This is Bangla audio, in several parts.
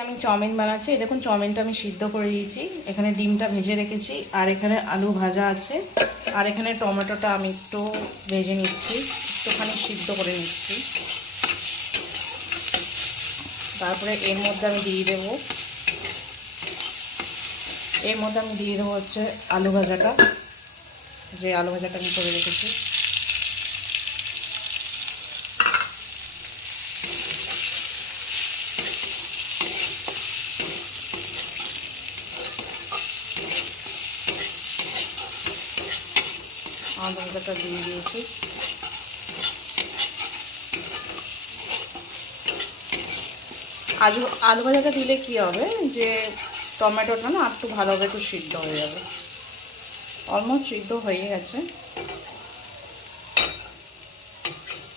আমি চাউমিন বানাচ্ছি। দেখুন চাউমিনটা আমি সিদ্ধ করে দিয়েছি, এখানে ডিমটা ভেজে রেখেছি, আর এখানে আলু ভাজা আছে, আর এখানে টমেটোটা আমি একটু ভেজে নিচ্ছি, একটুখানি সিদ্ধ করে নিচ্ছি। তারপরে এর মধ্যে আমি দিয়ে দেবো হচ্ছে আলু ভাজাটা, যে আলু ভাজাটা আমি করে রেখেছি। আলু ভাজাটা দিয়ে দিয়েছি। আলু ভাজাটা দিলে কি হবে যে টমেটোটা না একটু ভালোভাবে একটু সিদ্ধ হয়ে যাবে। অলমোস্ট সিদ্ধ হয়ে গেছে।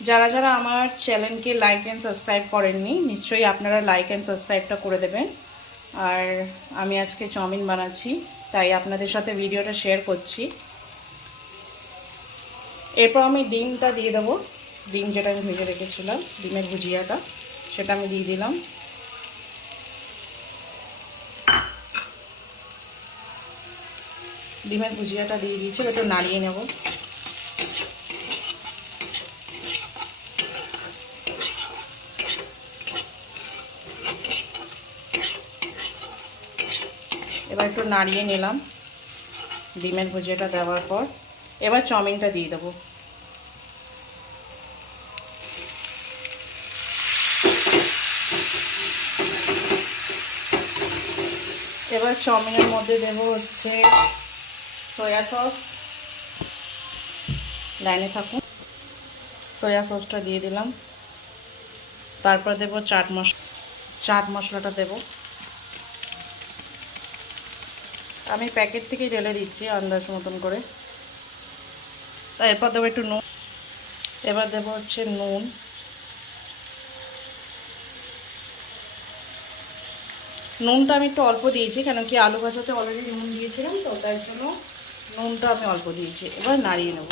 যারা যারা আমার চ্যানেলকে লাইক অ্যান্ড সাবস্ক্রাইব করেননি, নিশ্চয়ই আপনারা লাইক অ্যান্ড সাবস্ক্রাইবটা করে দেবেন। আর আমি আজকে চাউমিন বানাচ্ছি, তাই আপনাদের সাথে ভিডিওটা শেয়ার করছি। এরপর আমি ডিমটা দিয়ে দেবো। ডিম যেটা আমি ভেজে রেখেছিলাম, ডিমের ভুজিয়াটা, সেটা আমি দিয়ে দিলাম। ডিমের ভুজিয়াটা দিয়ে দিয়েছি, একটু নাড়িয়ে নেব। এবার একটু নাড়িয়ে নিলাম ডিমের ভুজিয়াটা দেওয়ার পর। এবার চাউমিনটা দিয়ে দেবো। এবার চাউমিনের মধ্যে দেবো হচ্ছে সয়া সস। লাইনে থাকুন। সয়া সসটা দিয়ে দিলাম। তারপর দেবো চাট মশলাটা দেবো। আমি প্যাকেট থেকেই ঢেলে দিচ্ছি আন্দাজ মতন করে। এরপর দেবো একটু নুন। এবার দেবো হচ্ছে নুন। নুনটা আমি একটু অল্প দিয়েছি, কেন কি আলু ভাজাতে অলরেডি নুন দিয়েছিলাম, তো তার জন্য নুনটা আমি অল্প দিয়েছি। এবার নাড়িয়ে নেব,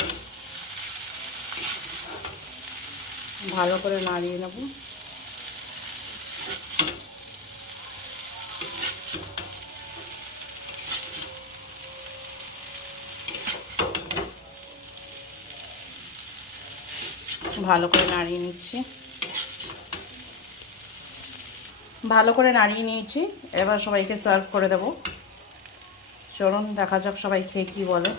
ভালো করে নাড়িয়ে নেব। ভালো করে নাড়িয়ে নিচ্ছি। ভালো করে নাড়িয়ে নিয়েছি। এবার সবাইকে সার্ভ করে দেব। চলুন দেখা যাক সবাই খেয়ে কী বলে।